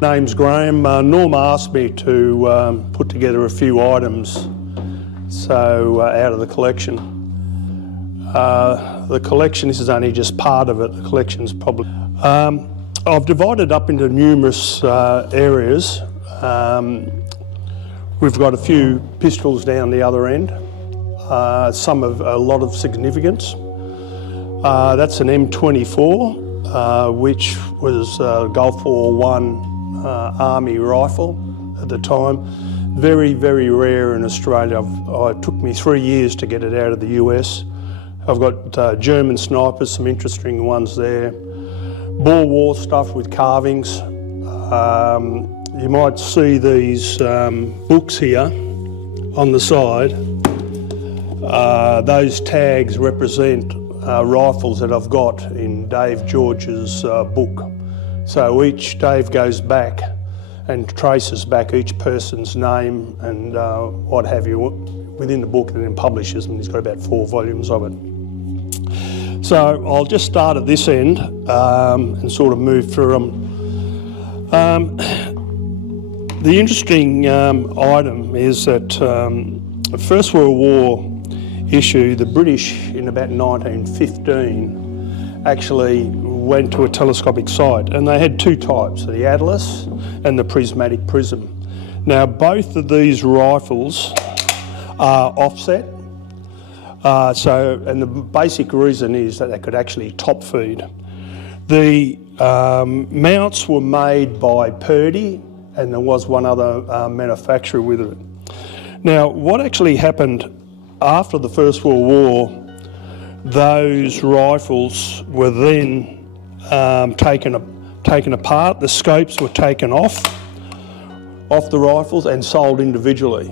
Name's Graham. Norm asked me to put together a few items out of the collection. The collection, this is only just part of it, the collection's probably... I've divided up into numerous areas. We've got a few pistols down the other end, some of a lot of significance. That's an M24, which was Gulf War I Army rifle at the time. Very, very rare in Australia. It took me 3 years to get it out of the US. I've got German snipers, some interesting ones there. Boer War stuff with carvings. You might see these books here on the side. Those tags represent rifles that I've got in Dave George's book. So Dave goes back and traces back each person's name and what have you within the book, and then publishes them. He's got about 4 volumes of it. So I'll just start at this end and sort of move through them. The interesting item is that the First World War issue, the British in about 1915 actually went to a telescopic sight, and they had 2 types, the Atlas and the prismatic prism. Now both of these rifles are offset, and the basic reason is that they could actually top feed. The mounts were made by Purdy, and there was one other manufacturer with it. Now, what actually happened after the First World War, those rifles were then taken apart, the scopes were taken off the rifles and sold individually.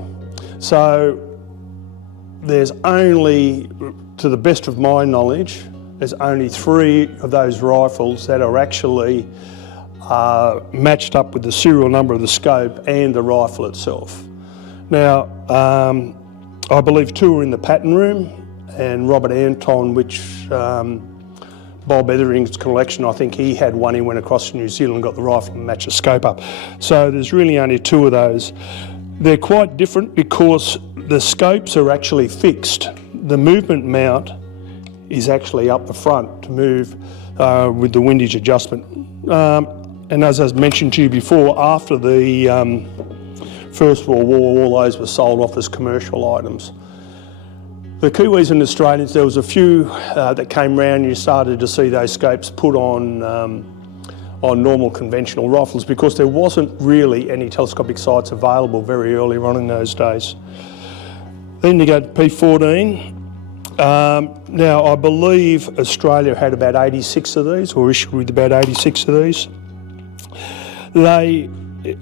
So there's only, to the best of my knowledge, there's only 3 of those rifles that are actually matched up with the serial number of the scope and the rifle itself. Now, I believe 2 are in the pattern room, and Robert Anton, which Bob Ethering's collection, I think he had one. He went across to New Zealand, got the rifle and matched the scope up. So there's really only 2 of those. They're quite different because the scopes are actually fixed. The movement mount is actually up the front to move with the windage adjustment. And as I mentioned to you before, after the First World War, all those were sold off as commercial items. The Kiwis and Australians, there was a few that came round. You started to see those scopes put on normal conventional rifles because there wasn't really any telescopic sights available very early on in those days. Then you go to P14. Now, I believe Australia had about 86 of these, or issued with about 86 of these. They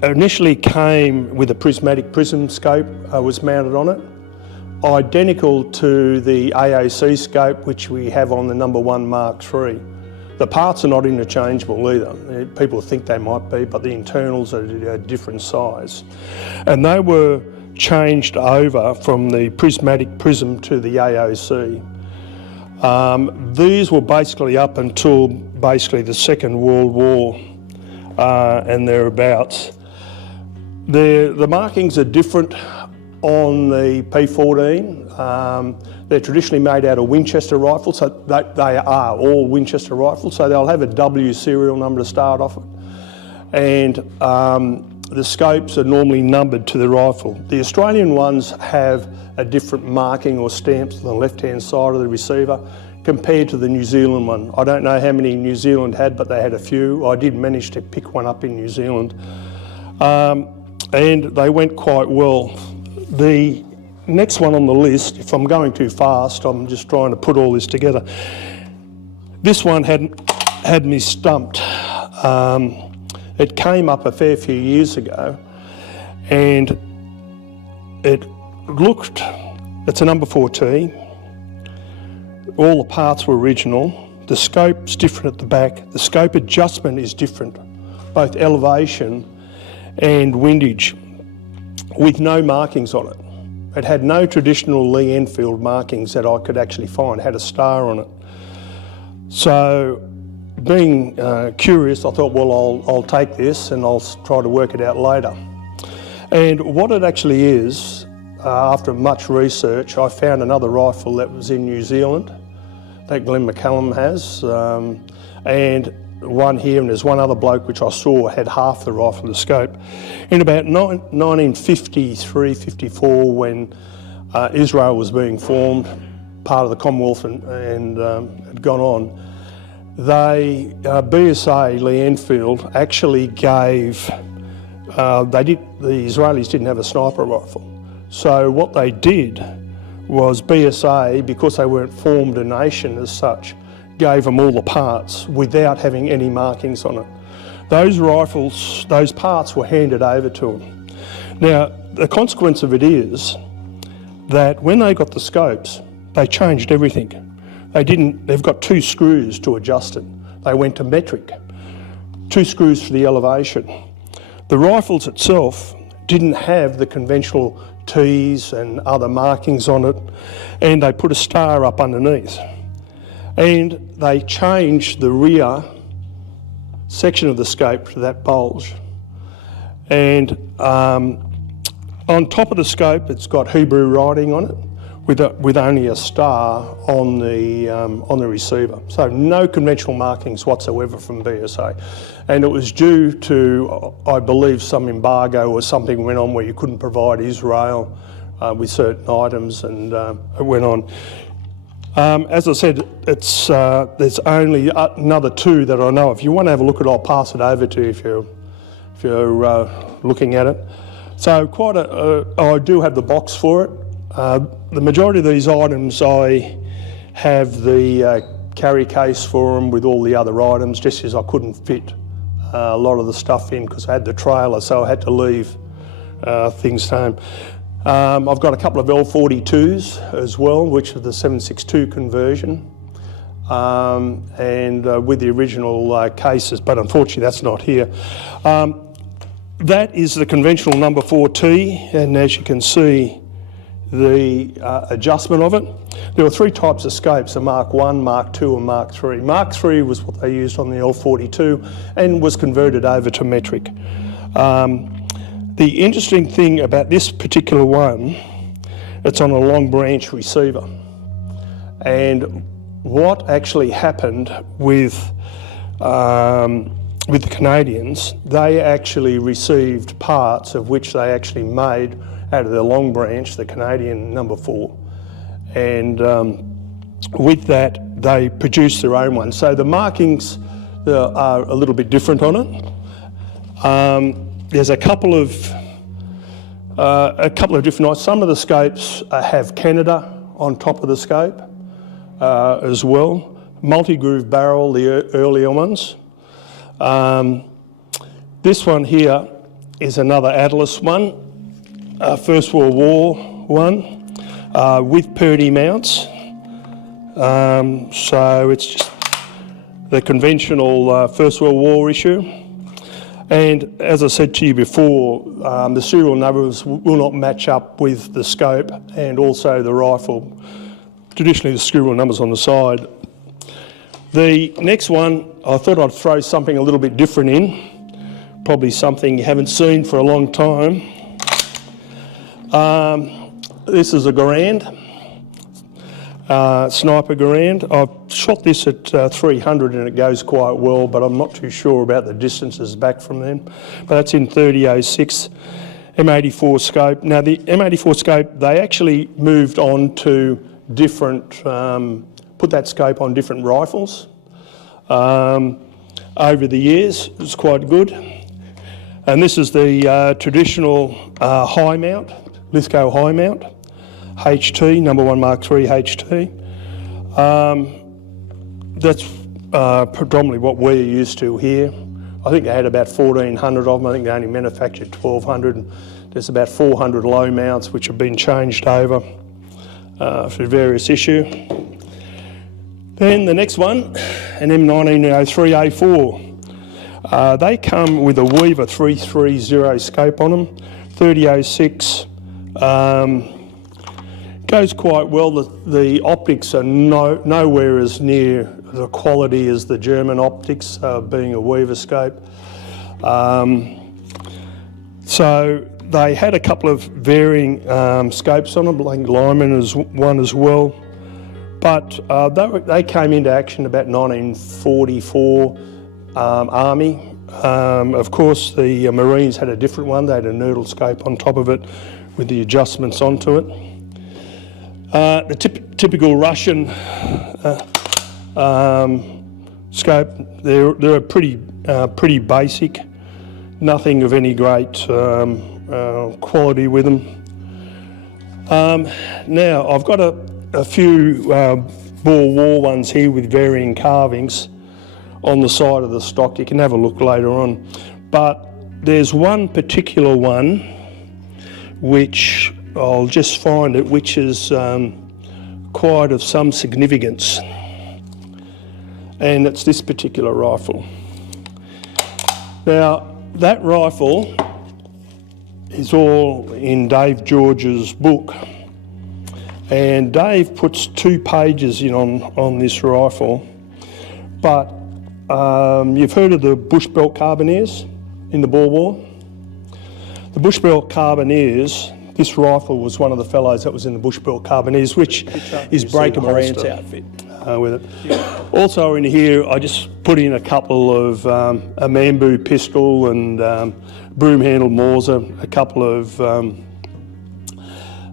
initially came with a prismatic prism scope was mounted on it, identical to the AOC scope which we have on the #1 Mark III. The parts are not interchangeable either. People think they might be, but the internals are a different size. And they were changed over from the prismatic prism to the AOC. These were basically up until basically the Second World War and thereabouts. The markings are different on the P14. They're traditionally made out of Winchester rifles, so they are all Winchester rifles, so they'll have a W serial number to start off with. And the scopes are normally numbered to the rifle. The Australian ones have a different marking or stamps on the left-hand side of the receiver compared to the New Zealand one. I don't know how many New Zealand had, but they had a few. I did manage to pick one up in New Zealand. And they went quite well. The next one on the list, if I'm going too fast, I'm just trying to put all this together. This one had me stumped. It came up a fair few years ago, and it's a #4T. All the parts were original. The scope's different at the back. The scope adjustment is different, both elevation and windage, with no markings on it. It had no traditional Lee Enfield markings that I could actually find. It had a star on it. So being curious, I thought, well, I'll take this and I'll try to work it out later. And what it actually is, after much research, I found another rifle that was in New Zealand that Glenn McCallum has, and one here, and there's one other bloke which I saw had half the rifle, the scope. In about 1953-54, when Israel was being formed, part of the Commonwealth and had gone on, BSA, Lee Enfield, actually gave, the Israelis didn't have a sniper rifle. So what they did was BSA, because they weren't formed a nation as such, gave them all the parts without having any markings on it. Those rifles, those parts were handed over to them. Now, the consequence of it is that when they got the scopes, they changed everything. They've got 2 screws to adjust it. They went to metric, 2 screws for the elevation. The rifles itself didn't have the conventional T's and other markings on it, and they put a star up underneath. And they changed the rear section of the scope to that bulge. And on top of the scope, it's got Hebrew writing on it, with only a star on the receiver. So no conventional markings whatsoever from BSA. And it was due to, I believe, some embargo or something went on where you couldn't provide Israel with certain items, and it went on. As I said, there's only another 2 that I know. If you want to have a look at it, I'll pass it over to you if you're looking at it. So I do have the box for it. The majority of these items, I have the carry case for them with all the other items, just as I couldn't fit a lot of the stuff in because I had the trailer, so I had to leave things home. I've got a couple of L42s as well, which are the 7.62 conversion, and with the original cases, but unfortunately that's not here. That is the conventional number 4T, and as you can see, the adjustment of it. There were 3 types of scopes, a Mark 1, Mark 2 and Mark 3. Mark 3 was what they used on the L42 and was converted over to metric. The interesting thing about this particular one, it's on a long branch receiver. And what actually happened with the Canadians, they actually received parts of which they actually made out of their long branch, the Canadian number 4. And with that, they produced their own one. So the markings are a little bit different on it. There's a couple of different. Some of the scopes have Canada on top of the scope as well. Multi-groove barrel, the earlier ones. This one here is another Atlas one, First World War one, with Purdy mounts. So it's just the conventional First World War issue. And as I said to you before, the serial numbers will not match up with the scope and also the rifle. Traditionally, the serial numbers on the side. The next one, I thought I'd throw something a little bit different in, probably something you haven't seen for a long time. This is a Garand, sniper Garand. I've shot this at 300 and it goes quite well, but I'm not too sure about the distances back from them. But that's in 30-06 M84 scope. Now the M84 scope, they actually moved on to different, put that scope on different rifles over the years. It's quite good. And this is the traditional high mount, Lithgow high mount, HT, number 1 Mark III HT. That's predominantly what we're used to here. I think they had about 1,400 of them. I think they only manufactured 1,200. There's about 400 low mounts which have been changed over for various issue. Then the next one, an M1903 A4. They come with a Weaver 330 scope on them, 30-06. Goes quite well. The optics are nowhere as near the quality as the German optics, being a Weaver scope. So they had a couple of varying scopes on them, like Lyman is one as well. But they came into action about 1944 Army. Of course, the Marines had a different one. They had a noodle scope on top of it with the adjustments onto it. The typical Russian scope, they're pretty basic, nothing of any great quality with them. Now, I've got a few Boer War ones here with varying carvings on the side of the stock. You can have a look later on. But there's one particular one which I'll just find it, which is quite of some significance. And it's this particular rifle. Now, that rifle is all in Dave George's book. And Dave puts 2 pages in on this rifle. But you've heard of the bush belt carbineers in the Boer War? The bush belt carbineers, this rifle was one of the fellows that was in the bush belt carbineers, which is Breaker Morant's outfit with it. Yeah. Also in here, I just put in a couple of a Mambu pistol and broom-handled Mauser, a couple of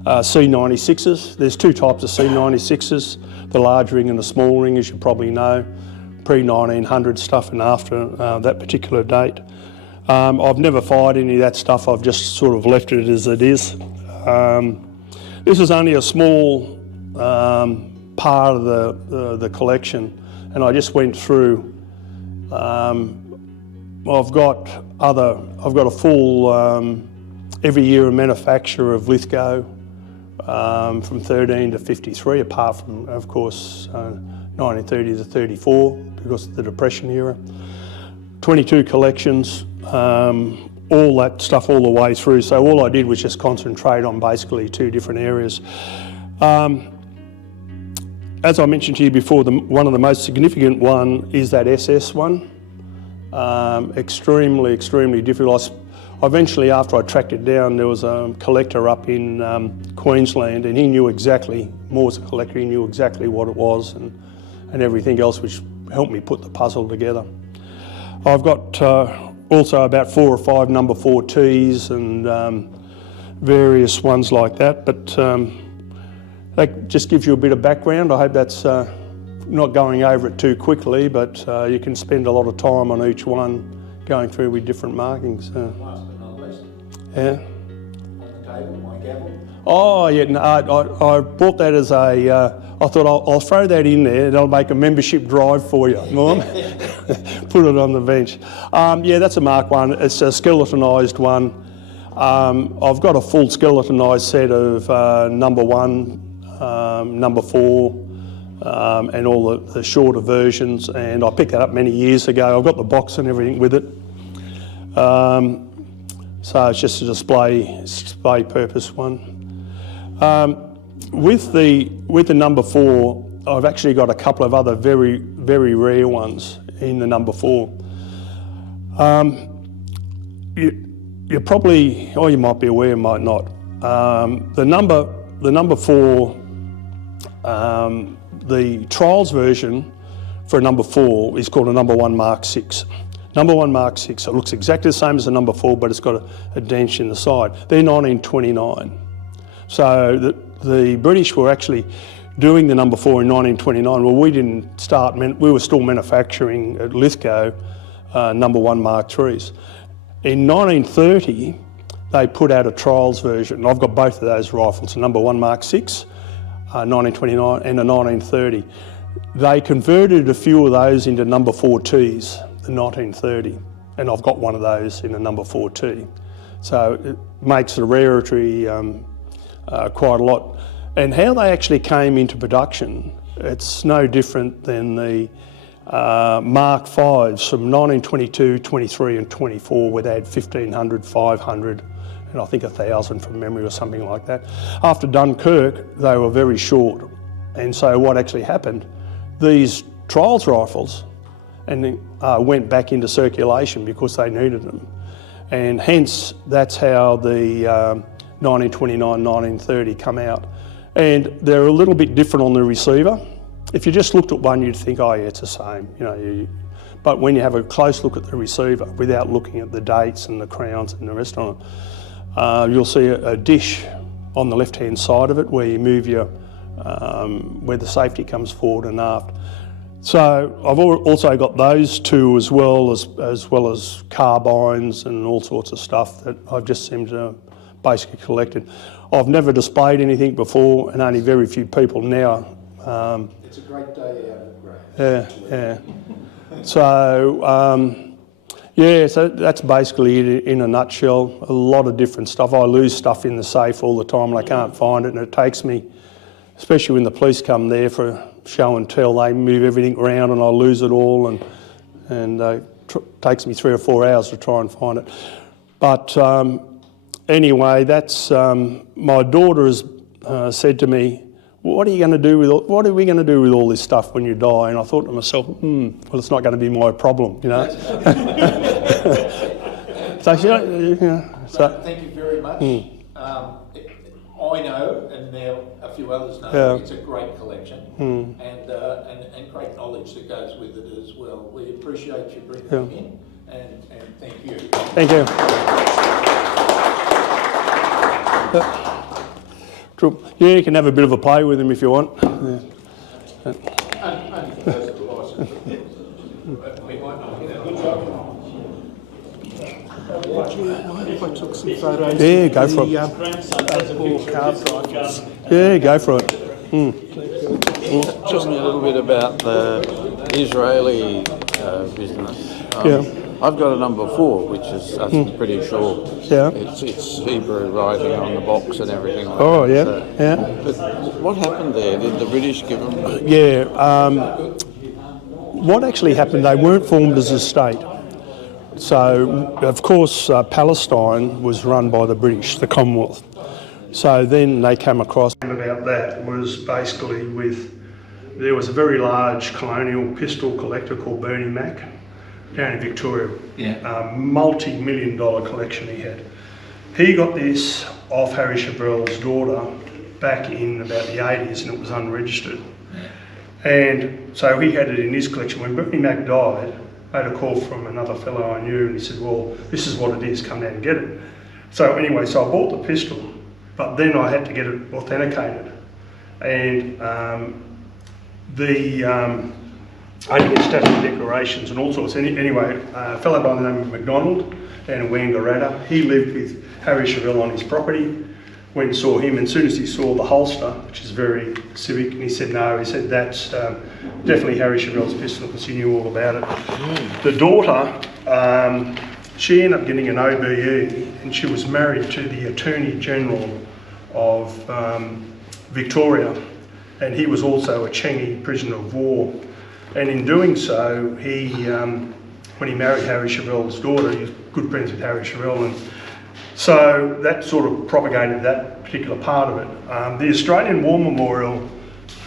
C96s. There's 2 types of C96s, the large ring and the small ring, as you probably know, pre-1900 stuff and after that particular date. I've never fired any of that stuff, I've just sort of left it as it is. This is only a small part of the collection, and I just went through. I've got a full, every year a manufacture of Lithgow from 13 to 53, apart from, of course, 1930 to 34 because of the Depression era. 22 collections, all that stuff all the way through. So all I did was just concentrate on basically 2 different areas. As I mentioned to you before, one of the most significant one is that SS one. Extremely difficult. Eventually, after I tracked it down, there was a collector up in Queensland, and he knew exactly, Moore's a collector, he knew exactly what it was and everything else, which helped me put the puzzle together. I've got also about 4 or 5 number 4 Ts and various ones like that, but that just gives you a bit of background. I hope that's not going over it too quickly, but you can spend a lot of time on each one going through with different markings. Last but not least, yeah. on the table, my gavel. Oh yeah, no, I bought that as a, I thought I'll throw that in there and I'll make a membership drive for you, Mum. Put it on the bench. Yeah, that's a Mark 1, it's a skeletonized one. I've got a full skeletonized set of number 1, number 4, and all the shorter versions, and I picked that up many years ago. I've got the box and everything with it. So it's just a display purpose one. With the number 4, I've actually got a couple of other very rare ones in the number 4. You probably, or you might be aware, might not. The number 4, the trials version for a number 4 is called a number 1 Mark 6. Number 1 Mark 6, it looks exactly the same as a number 4, but it's got a dent in the side. They're 1929. So the British were actually doing the number 4 in 1929. Well, we didn't start, we were still manufacturing at Lithgow number 1 Mark 3s. In 1930, they put out a trials version. I've got both of those rifles, a number 1 Mark 6, 1929 and a 1930. They converted a few of those into number 4 Ts, the 1930, and I've got one of those in a number 4 T. So it makes the rarity quite a lot. And how they actually came into production, it's no different than the Mark 5s from 1922, 23 and 24, where they had 1,500, 500, and I think 1,000 from memory or something like that. After Dunkirk, they were very short. And so what actually happened, these trials rifles and went back into circulation because they needed them. And hence, that's how the 1929, 1930 come out. And they're a little bit different on the receiver. If you just looked at one, you'd think, oh yeah, it's the same. But when you have a close look at the receiver, without looking at the dates and the crowns and the rest on it, you'll see a dish on the left-hand side of it where you move your, where the safety comes forward and aft. So I've also got those two as well as carbines and all sorts of stuff that I've just seemed to basically collected. I've never displayed anything before, and only very few people now. It's a great day out at Grange. Yeah. So so that's basically it in a nutshell. A lot of different stuff. I lose stuff in the safe all the time, and I can't find it, and it takes me, especially when the police come there for show and tell, they move everything around and I lose it all, and takes me 3 or 4 hours to try and find it. But anyway, that's my daughter has said to me, what are we going to do with all this stuff when you die? And I thought to myself, well, it's not going to be my problem, So, Thank you very much. I know, and now a few others know, it's a great collection and great knowledge that goes with it as well. We appreciate you bringing them in, and thank you. Thank you. Yeah, you can have a bit of a play with them if you want. Only for those at the license. We might not get that. Good job. If I took some photos, yeah, go for it. Yeah, go for it. Tell me a little bit about the Israeli business. I've got a number 4, which is I'm pretty sure it's Hebrew writing on the box and everything like that. But what happened there? Did the British give them? Yeah. What actually happened? They weren't formed as a state. So, of course, Palestine was run by the British, the Commonwealth. So then they came across. About that was basically there was a very large colonial pistol collector called Bernie Mac down in Victoria. Multi-million-dollar collection he had. He got this off Harry Chevrel's daughter back in about the 80s, and it was unregistered. And so he had it in his collection. When Bernie Mac died, I had a call from another fellow I knew, and he said, well, this is what it is, come down and get it. So anyway, so I bought the pistol, but then I had to get it authenticated. And I had to get statutory declarations and all sorts. Anyway, a fellow by the name of McDonald down in Wangaratta, he lived with Harry Chevrel on his property. Went and saw him, and as soon as he saw the holster, which is very civic, and he said no, he said that's definitely Harry Chevrel's pistol because he knew all about it. The daughter, she ended up getting an OBE, and she was married to the Attorney General of Victoria, and he was also a Cheney prisoner of war. And in doing so, he, when he married Harry Chevrel's daughter, he was good friends with Harry Chevrel, and so that sort of propagated that particular part of it. The Australian War Memorial,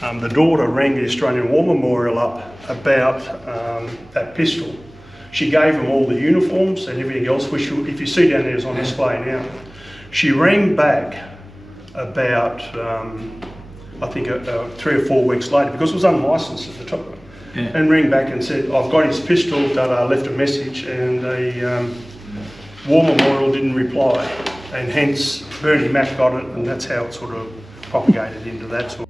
the daughter rang the Australian War Memorial up about that pistol. She gave them all the uniforms and everything else, which if you see down there is on display now. She rang back about, I think 3 or 4 weeks later, because it was unlicensed at the top, and rang back and said, I've got his pistol, left a message, and the War Memorial didn't reply, and hence Bernie Mac got it, and that's how it sort of propagated into that sort